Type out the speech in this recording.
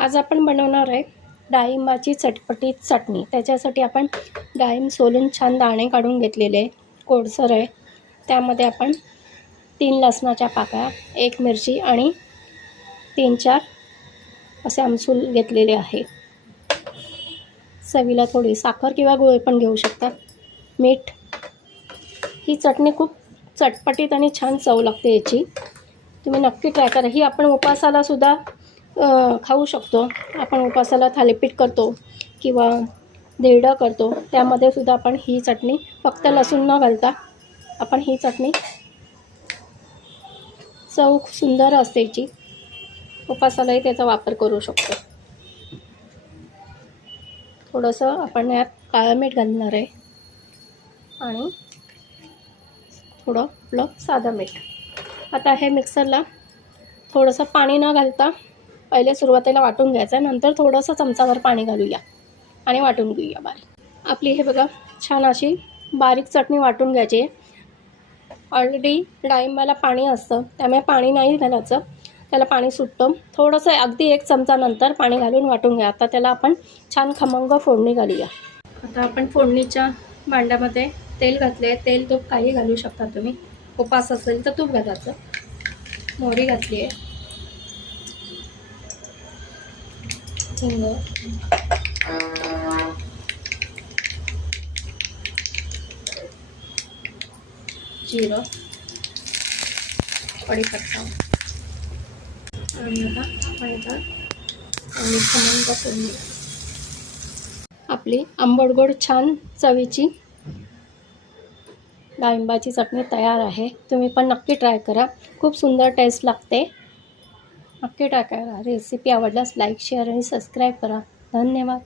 आज आपण बनवणार आहे डाळिंबाची चटपटीत चटणी। त्याच्यासाठी आपण डाळिंब सोलून छान दाणे काढून घेतलेले आहे, कोळसर आहे। त्यामध्ये आपण 3 लसणाच्या पाकळ्या, 1 मिरची आणि 3-4 असे आमसूल घेतलेले आहे। चवीला थोडी साखर किंवा गूळ पण घेऊ शकता, मीठ। ही चटणी खूप चटपटीत आणि छान चव लागते याची, तुम्ही नक्की ट्राय करा। ही आपण उपासाला सुद्धा खाऊ शकतो। आपण उपासाला थालीपीठ करतो किंवा धिरडं करतो, त्यामध्ये सुद्धा आपण ही चटणी फक्त लसूण न घालता आपण ही चटणी, चव सुंदर असते याची, उपासालाही त्याचा वापर करू शकतो। थोडंसं आपण यात काळं मीठ घालणार आहे आणि थोडं आपलं साधं मीठ। आता हे मिक्सरला थोडंसं पाणी न घालता पहिले सुरुवातीला वाटून घ्यायचं, नंतर थोडंसं चमचाभर पाणी घालूया आणि वाटून घेऊया बारीक। आपली हे बघा छान अशी बारीक चटणी वाटून घ्यायची। ऑलरेडी डाळिंबाला पाणी असतं, त्यामुळे पाणी नाही घालायचं, त्याला पाणी सुटतं। थोडंसं अगदी 1 चमचा नंतर पाणी घालून वाटून घ्या। आता त्याला आपण छान खमंग फोडणी घालूया। आता आपण फोडणीच्या भांड्यामध्ये तेल घातले, तेल तूप काही घालू शकता तुम्ही, उपास असेल तर तूप घालायचं। मोहरी घातली आहे, हिंग, जिरं, कढीपत्ता आणि आता खमंग फोडणी। आपली आंबट गोड छान चवीची डाळिंबाची चटणी तयार आहे। तुम्ही पण नक्की ट्राय करा, खूप सुंदर टेस्ट लागते। नक्की ट्राय करा। रेसिपी आवडल्यास लाईक, शेअर आणि सबस्क्राईब करा। धन्यवाद।